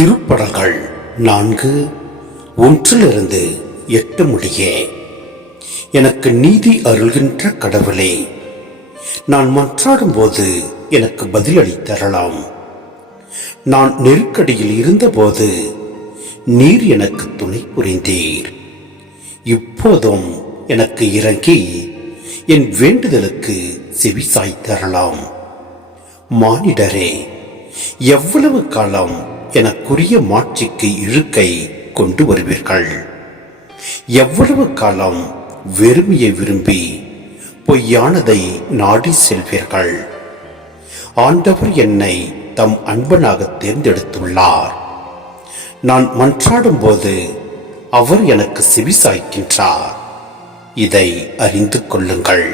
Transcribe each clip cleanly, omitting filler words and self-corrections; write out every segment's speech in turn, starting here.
திருப்படங்கள் 4:1-8 முடிய. எனக்கு நீதி அருள்கின்ற கடவுளே, நான் மன்றாடும் போது எனக்கு பதிலளித்தரலாம். நான் நெருக்கடியில் இருந்தபோது நீர் எனக்கு துணை புரிந்தீர். இப்போதும் எனக்கு இறங்கி என் வேண்டுதலுக்கு செவி சாய்த்தரலாம். மானிடரே, எவ்வளவு காலம் எனக்குரிய மாட்சிக்கு இழுக்கை கொண்டு வருவீர்கள்? எவ்வளவு காலம் வெறுமையை விரும்பி பொய்யானதை நாடி செல்வீர்கள்? ஆண்டவர் என்னை தம் அன்பனாக தேர்ந்தெடுத்துள்ளார். நான் மன்றாடும் போது அவர் எனக்கு செவி சாய்க்கின்றார். இதை அறிந்து கொள்ளுங்கள்.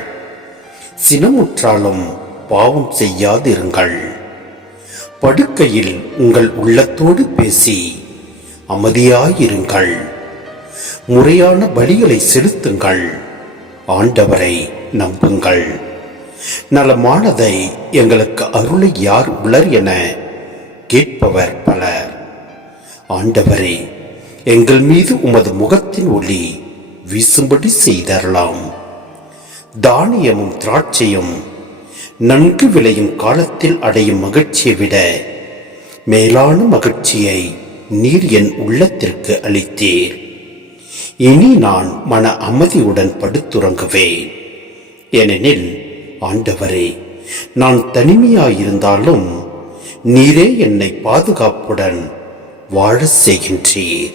சினமுற்றாலும் பாவம் செய்யாதிருங்கள். படுக்கையில் உங்கள் உள்ளத்தோடு பேசி அமைதியாயிருங்கள். முறையான பலிகளை செலுத்துங்கள். ஆண்டவரை நம்புங்கள். நலமானதை எங்களுக்கு அருளை யார் உளர் என கேட்பவர் பலர். ஆண்டவரே, எங்கள் மீது உமது முகத்தின் ஒளி வீசும்படி செய்தரலாம். தானியமும் திராட்சையும் நன்கு விளையும் காலத்தில் அடையும் மகிழ்ச்சியை விட மேலான மகிழ்ச்சியை நீர் என் உள்ளத்திற்கு அளித்தீர். இனி நான் மன அமைதியுடன் படுத்துறங்குவேன். ஏனெனில் ஆண்டவரே, நான் தனிமையாயிருந்தாலும் நீரே என்னை பாதுகாப்புடன் வாழ செய்கின்றீர்.